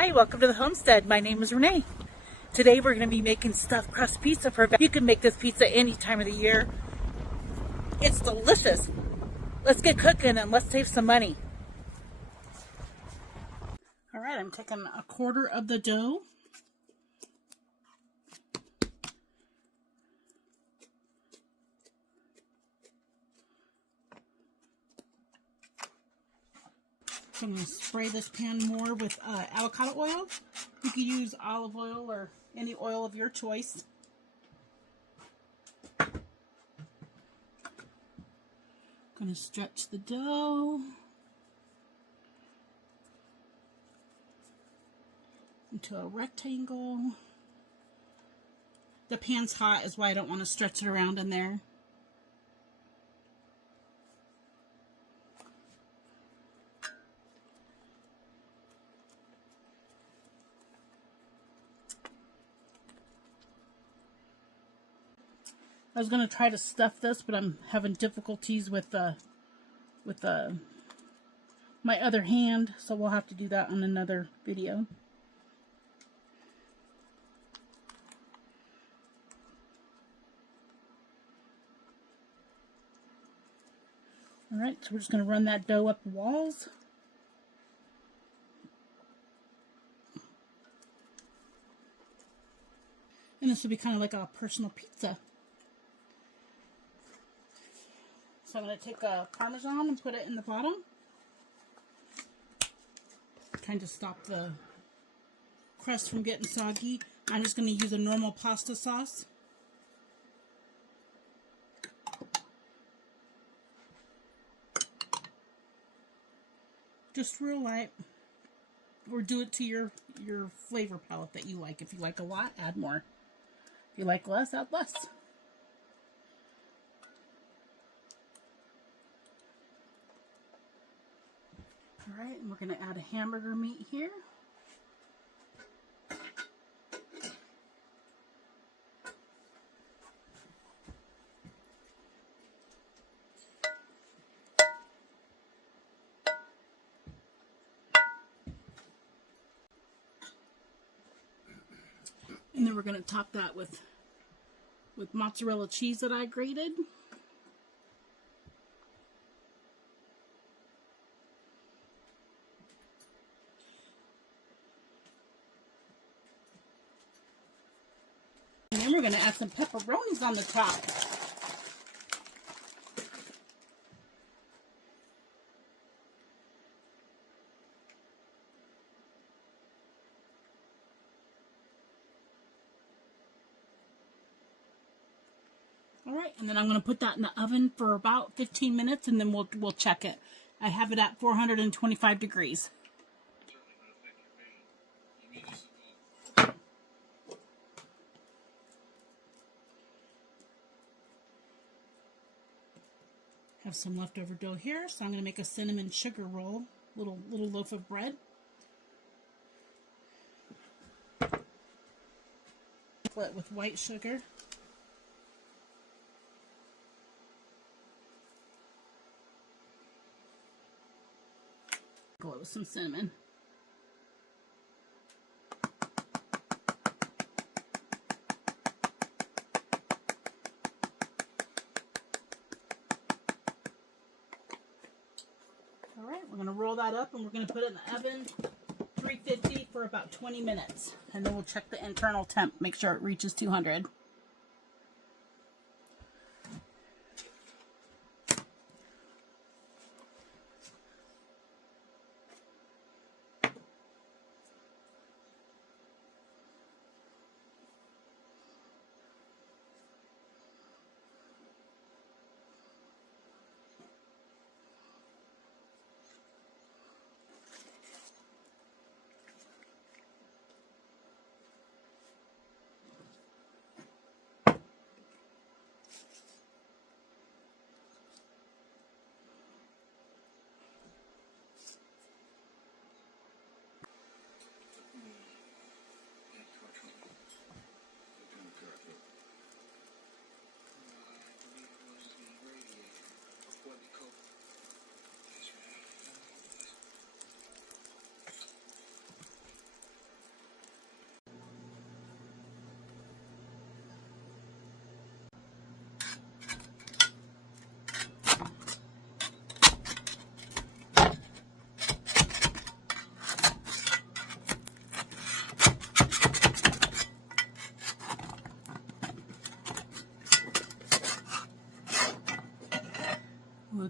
Hi, welcome to the homestead. My name is Renee. Today we're going to be making stuffed crust pizza for You can make this pizza any time of the year. It's delicious. Let's get cooking and let's save some money. Alright, I'm taking a quarter of the dough. So I'm going to spray this pan more with avocado oil. You can use olive oil or any oil of your choice. Going to stretch the dough into a rectangle. The pan's hot is why I don't want to stretch it around in there. I was going to try to stuff this, but I'm having difficulties with my other hand, so we'll have to do that on another video. Alright, so we're just going to run that dough up the walls. And this will be kind of like a personal pizza. So I'm going to take a Parmesan and put it in the bottom. Kind of stop the crust from getting soggy. I'm just going to use a normal pasta sauce. Just real light. Or do it to your flavor palette that you like. If you like a lot, add more. If you like less, add less. Alright, and we're going to add a hamburger meat here. And then we're going to top that with mozzarella cheese that I grated. And then we're going to add some pepperonis on the top. Alright, and then I'm going to put that in the oven for about 15 minutes and then we'll check it. I have it at 425 degrees. Have some leftover dough here, so I'm going to make a cinnamon sugar roll, little loaf of bread. Split with white sugar. Go with some cinnamon. Alright, we're going to roll that up and we're going to put it in the oven, 350 for about 20 minutes. And then we'll check the internal temp, make sure it reaches 200.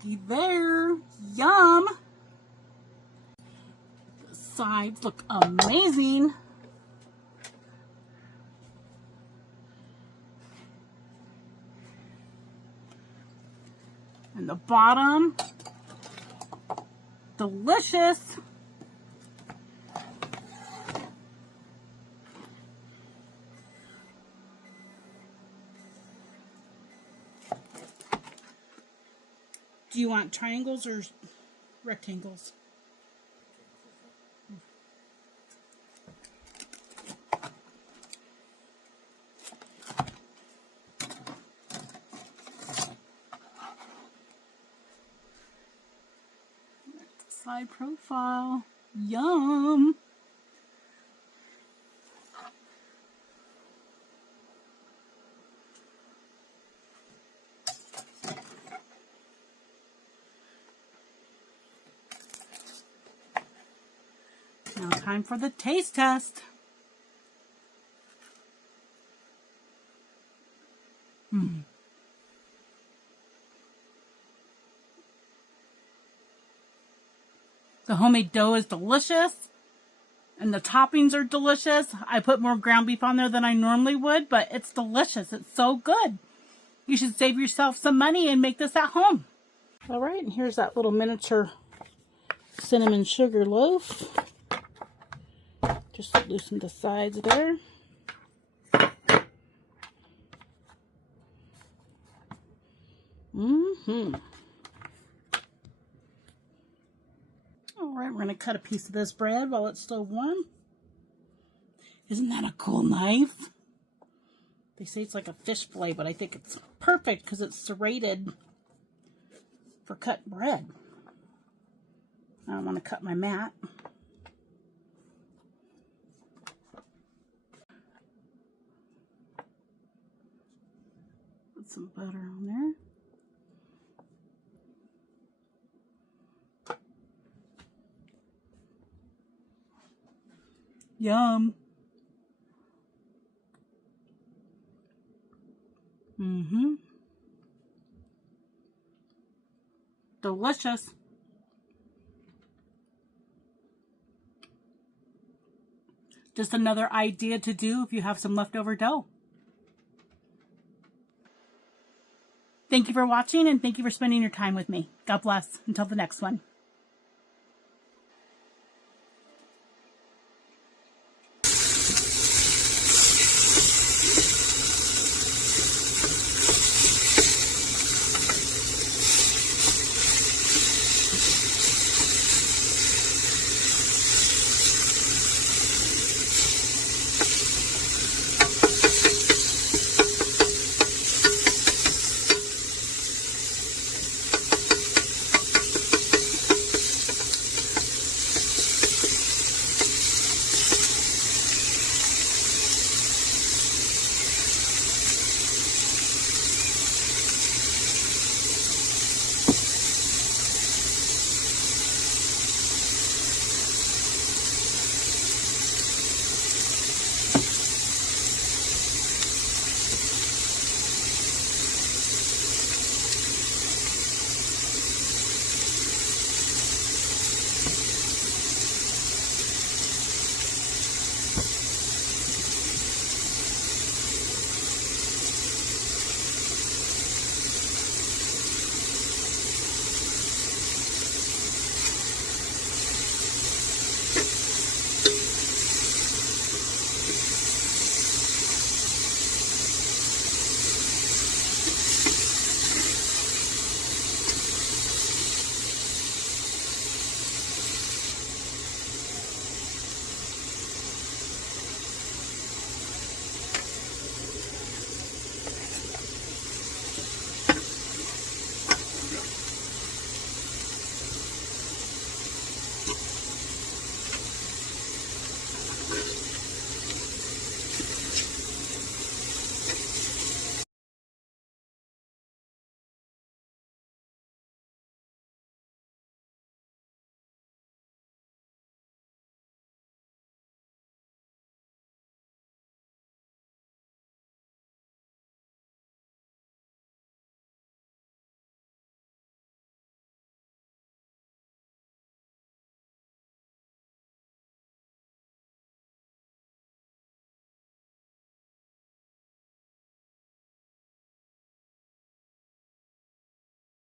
looky there. Yum! The sides look amazing. And the bottom, delicious. Do you want triangles or rectangles? Side profile. Yum! Now time for the taste test. The homemade dough is delicious, and the toppings are delicious. I put more ground beef on there than I normally would, but it's delicious. It's so good. You should save yourself some money and make this at home. All right, and here's that little miniature cinnamon sugar loaf. Just loosen the sides there. All right, we're going to cut a piece of this bread while it's still warm. Isn't that a cool knife? They say it's like a fish fillet, but I think it's perfect because it's serrated for cut bread. I don't want to cut my mat. Put some butter on there. Yum. Delicious. Just another idea to do if you have some leftover dough. Thank you for watching, and thank you for spending your time with me. God bless. Until the next one.